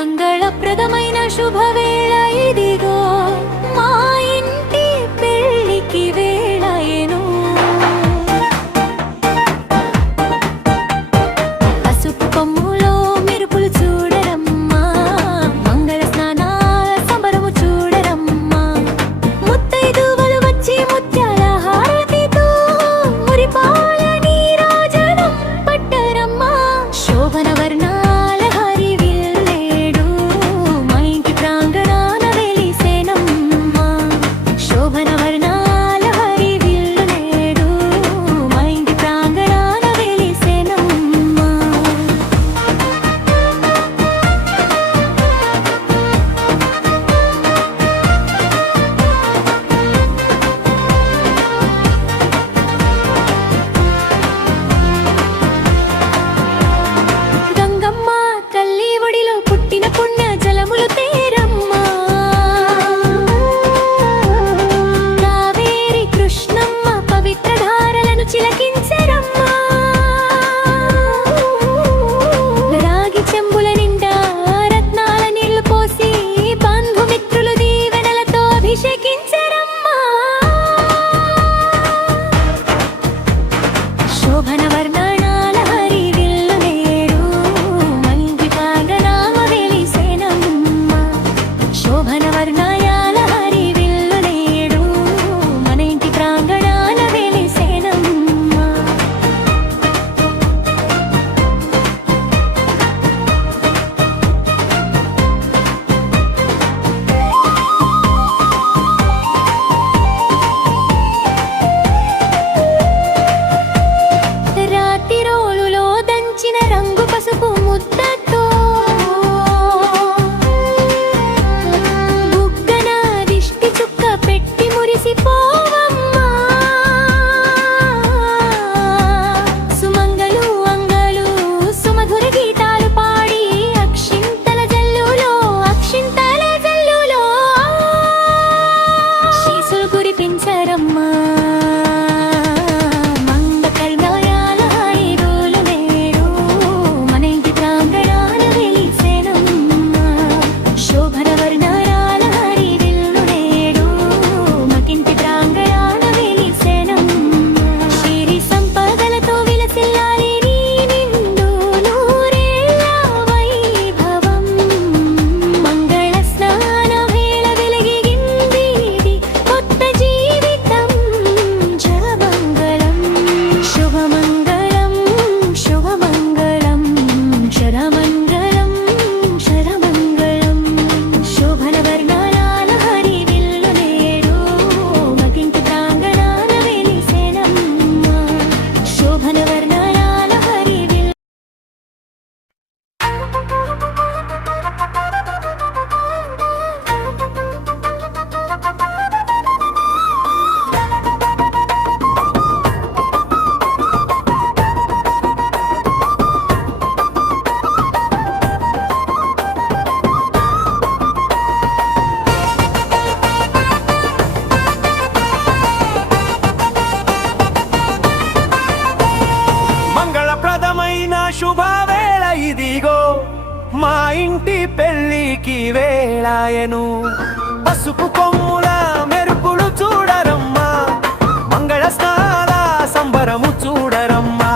మంగళప్రదమైన శుభవేళ ఇదిగో, మా ఇంటి పెళ్ళికి వేళయెను. పసుపు కొమ్ములో మెరుపులు చూడరమ్మా, మంగళ స్నానాల సంబరము చూడరమ్మా. ముత్తైదువలు వచ్చి ముత్యాల హారతితో మురిపాల నీరాజనం పట్టరమ్మా. శోభన వర్ణాల హరివిల్లేడు మా ఇంటి ప్రాంగణాన వెలిసెనమ్మా. శోభన వర్ణాల హరివిల్లేడు మా ఇంటి ప్రాంగణాన వెలిసెనమ్మా. గంగమ్మ తల్లి ఒడిలో పుట్టిన పుణ్య జలములు తేరమ్మా. కావేరి కృష్ణమ్మ పవిత్ర ధారలను చిలకించరమ్మా. రాగి చెంబుల నిండా రత్నాల నీళ్లు పోసి బంధుమిత్రులు దీవెనలతో అభిషేకించరమ్మా. శోభన వర్ణనాల హరివిల్లు నేడు మా ఇంటి ప్రాంగణాన వెలిసెనమ్మా. శోభన వర్ణనాల హరివిల్లు నేడు మన ఇంటి ప్రాంగణాన వెలిసెనమ్మా. రాతి రోలులో దంచిన రంగు పసుపు ముద్దతో బుగ్గన దిష్టి చుక్క పెట్టి మురిసిపోవమ్మా. సుమంగలు అంగలు సుమధుర గీతాలు పాడి అక్షింతల జల్లులో శీసులు కురిపించరమ్మా. మంగళకర్మయాల హరివిల్లు నేడు మన ఇంటి ప్రాంగణాన వెలిసెనమ్మా. శోభన వర్ణనాల హరివిల్లు నేడు మకింటి ప్రాంగణాన వెలిసెనమ్మా. సిరి సంపదలతో విలసిల్లాలి నీ నిండు నూరేళ్ల వైభవం. మంగళ స్నాన వేళ వెలిగింది ఇది కొత్త జీవితం. జయమంగళం శుభమంగళం శుభమంగళం శరమంగళం శరమంగళం. శోభన వర్ణనాల హరివిల్లు నేడు మకింటి ప్రాంగణాన వెలిసెనమ్మా. శోభన వర్ణనాల హరివిల్లు. మంగళప్రదమైన శుభవేళ ఇదిగో, మా ఇంటి పెళ్ళికి వేళయెను. పసుపు కొమ్ముల మెరుపులు చూడరమ్మా, మంగళ స్నానాల సంబరము చూడరమ్మా.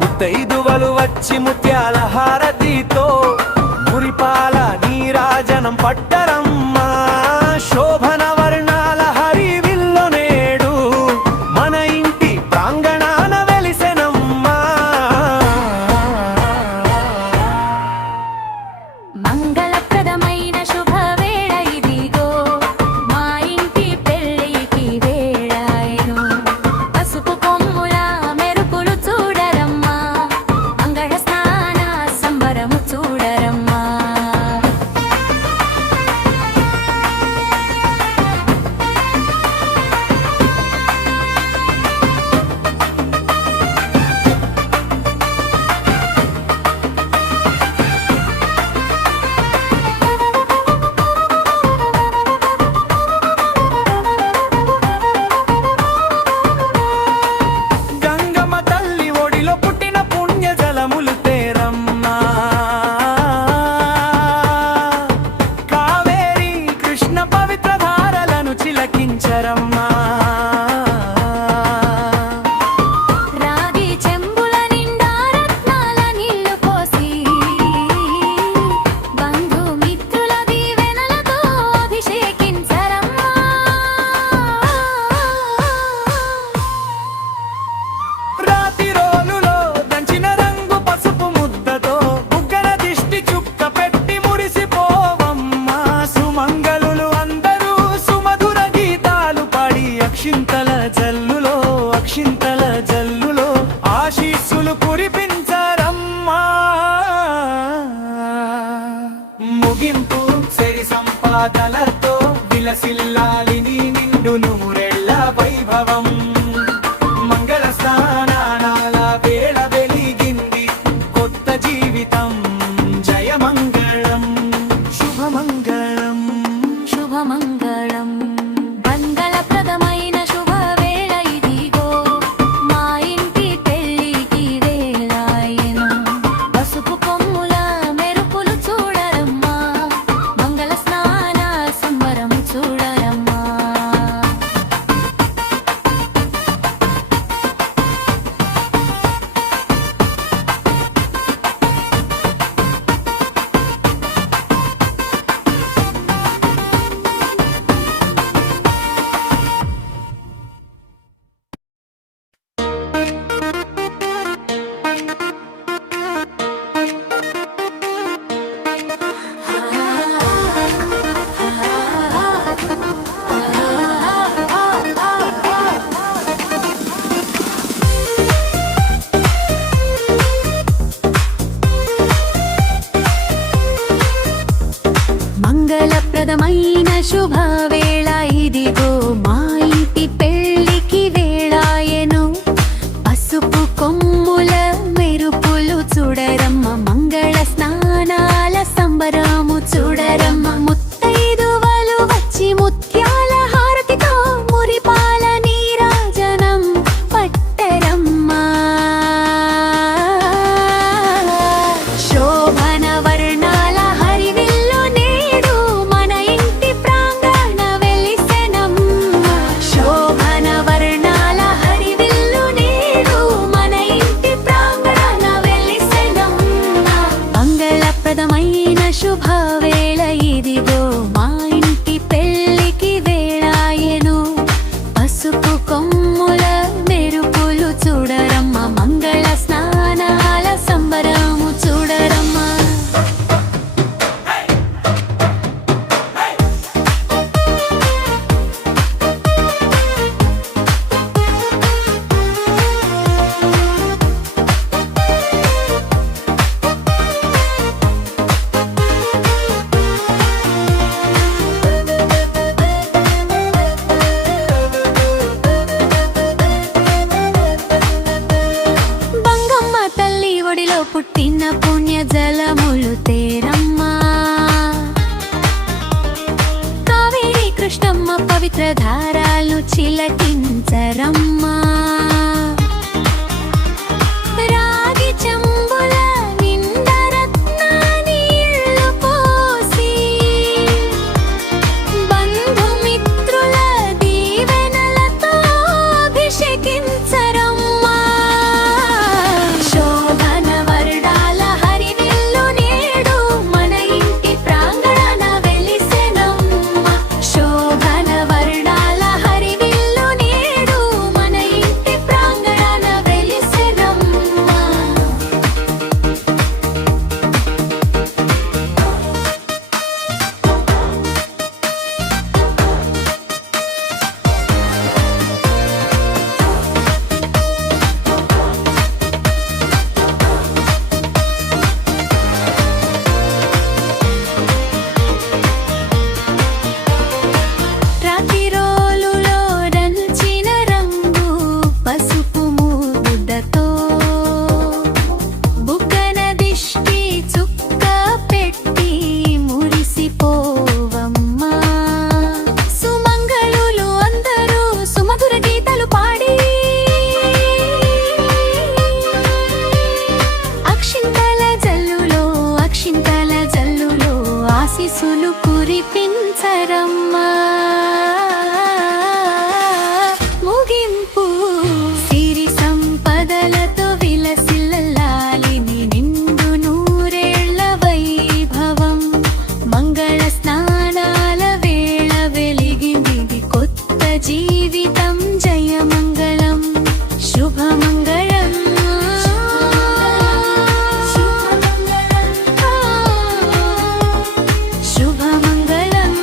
ముత్తైదువలు వచ్చి ముత్యాల హారతితో మురిపాల నీరాజనం పట్టరమ్మా. శోభన వర్ణాల హరివిల్లు నేడు మన ఇంటి ప్రాంగణాన వెలిసెనమ్మా. మంగళప్రదమైన శుభవేళ ఇదిగో, మా ఇంటి పెళ్ళికి వేళయెను. పసుపు కొమ్ముల మెరుపులు చూడరమ్మా, మంగళ స్నాన సంబరము చూడరమ్మా. ముగింపు సిరి సంపాదనతో విలసిల్లాలి నీ నిండు నూరెళ్ళ వైభవం మంగళ స్నానాల వేళ వెలిగింది కొత్త జీవితం జయమంగళం శుభమంగళం శుభమంగళం మంగళప్రదమైన శుభవేళ ఇదిగో మా ఇంటి పెళ్ళికి వేళాయెను పసుపు కొమ్ముల మెరుపులు చూడరమ్మా మంగళ స్నాన సంబరం చూడరమ్మా మంగళప్రదమైన శుభవేళ ఇదిగో మా ఇంటి పెళ్ళికి వేళాయెను పసుపు కొమ్ముల మెరుపులు చూడరమ్మ మంగళ స్నానాల సంబరము చూడరమ్మ ముత్తైదువలు వచ్చి ముత్యాల హారతితో మురిపాల నీరాజనం పట్టరమ్మా శోభన వర్ణాల హరివిల్లు నేడు మన ఇంటి ప్రాంగణ వెలిసెనమ్మ శోభన వర్ణాల హరివిల్లు నేడు మన ఇంటి ప్రాంగణ వెలిసెనమ్మ మంగళప్రదమైన శుభవేళ ఇదిగో మా ఇంటి పెళ్ళికి వేళాయెను పసుపు కొమ్ముల మెరుపులు చూడరమ్మ మంగళ స్నానాల సంబరము చూడరమ్మా బంగమ్మ తల్లి ఒడిలో పుట్టిన పుణ్య జలములు తేరమ్మా కావేరి కృష్ణమ్మ పవిత్ర ధారాలు చిలకించరమ్మా రాగి చెంబుల నిండా రత్న నీళ్లు పోసి బంధుమిత్రుల దీవెనలతో అభిషేకించరమ్మా శోభన వర్ణాల హరివిల్లు నేడు మన ఇంటి ప్రాంగణాన వెలిసెనమ్మ శోభన వర్ణాల హరివిల్లు నేడు మన ఇంటి ప్రాంగణాన వెలిసెనమ్మ రాతిరోలులో రంచిన రంగు పసుపు ముద్దతో బుగ్గన దిష్టి చుక్క పెట్టి మురిసిపోవమ్మా సుమంగళులు అందరూ సుమధుర గీతాలు పాడి అక్షింతల జల్లులో ఆశీస్సులు కురిపించరమ్మా ముగింపు సిరి సంపదలతో విలసిల్లాలి నీ నిండు నూరేళ్ల వైభవం మంగళ స్నానాల వేళ వెలిగింది కొత్త జీవితం జయమంగళం శుభమంగళం శుభమంగళం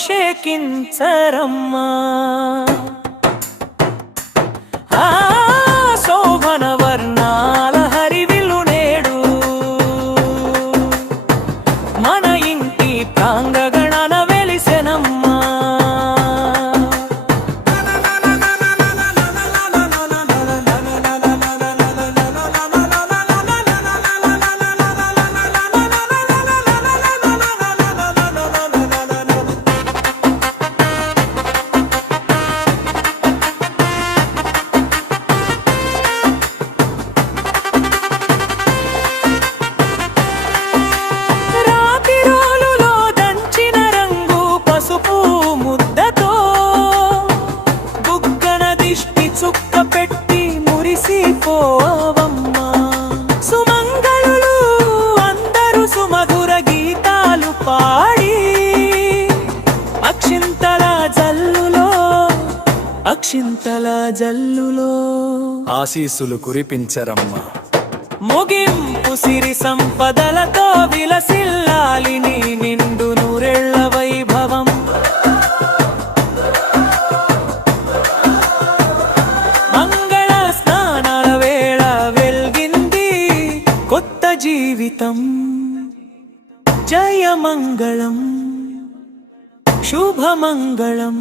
అభిషేకించరమ్మా. ఆ శోభన వర్ణాల హరివిల్లు నేడు మన ఇంటి ప్రాంగణాన వెలిసెనమ్మా. రాతిరోలులో దంచిన రంగు పసుపు ముద్దతో బుగ్గన దిష్టి చుక్క పెట్టి మురిసిపోవమ్మా. సుమంగళులు అందరూ సుమధుర గీతాలు పాడి అక్షింతల జల్లులో ఆశీస్సులు కురిపించరమ్మా. ముగింపు సిరి సంపదలతో విలసిల్లాలి నీ నిండు నూరెళ్ళ వైభవం. మంగళ స్నానాల వేళ వెల్గింది కొత్త జీవితం. జయమంగళం శుభమంగళం.